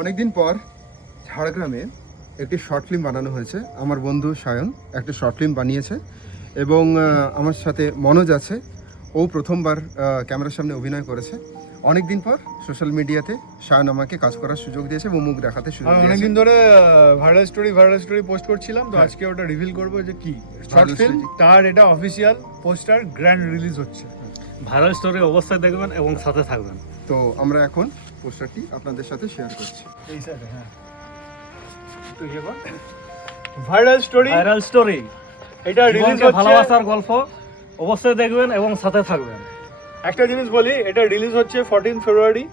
অনেকদিন পর ঝাড়গ্রামে একটি শর্ট ফিল্ম বানানো হয়েছে। আমার বন্ধু সায়ন একটা শর্ট ফিল্ম বানিয়েছে এবং আমার সাথে মনোজ আছে। ও প্রথমবার ক্যামেরার সামনে অভিনয় করেছে। অনেকদিন পর সোশ্যাল মিডিয়াতে সায়ন আমাকে কাজ করার সুযোগ দিয়েছে এবং মুখ দেখাতে সুযোগ দিয়েছে। অনেকদিন ধরে ভাইরাল স্টোরি পোস্ট করছিলাম, তো আজকে ওটা রিভিল করবো যে কি শর্ট ফিল্ম, তার এটা অফিসিয়াল পোস্টার গ্র্যান্ড রিলিজ হচ্ছে। ভাইরাল স্টোরি অবশ্যই দেখবেন এবং সাথে থাকবেন। তো আমরা এখন পোস্টারটি আপনাদের সাথে শেয়ার করছি। এই সাথে হ্যাঁ তো ভাইরাল স্টোরি এটা রিলিজ হচ্ছে। ভালোবাসার গল্প অবশ্যই দেখবেন এবং সাথে থাকবেন। একটা জিনিস বলি, এটা রিলিজ হচ্ছে 14 ফেব্রুয়ারি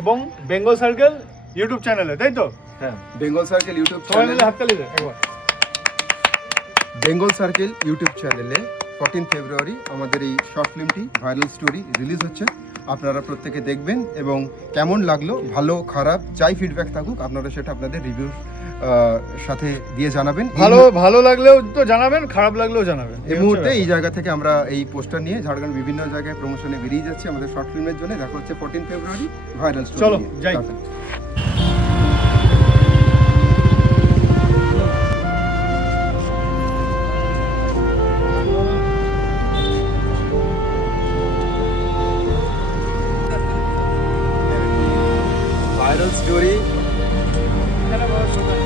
এবং বেঙ্গল সার্কেল ইউটিউব চ্যানেলে, তাই তো? হ্যাঁ, বেঙ্গল সার্কেল ইউটিউব সবাই চ্যানেলে মিলে হাততালি দেন একবার। বেঙ্গল সার্কেল ইউটিউব চ্যানেলে 14 ফেব্রুয়ারি আমাদের এই শর্ট ফিল্মটি ভাইরাল স্টোরি রিলিজ হচ্ছে। আপনারা প্রত্যেকে দেখবেন এবং কেমন লাগলো, ভালো খারাপ যাই ফিডব্যাক থাকুক আপনারা সেটা আপনাদের রিভিউ সাথে দিয়ে জানাবেন। ভালো লাগলেও তো জানাবেন, খারাপ লাগলেও জানাবেন। এই মুহূর্তে এই জায়গা থেকে আমরা এই পোস্টার নিয়ে ঝাড়গ্রাম বিভিন্ন জায়গায় প্রমোশনে বেরিয়ে যাচ্ছি আমাদের শর্ট ফিল্মের জন্য। দেখা হচ্ছে 14 ফেব্রুয়ারি ভাইরাল স্টোরি। চলো যাই। Viral story. এখানে বসো।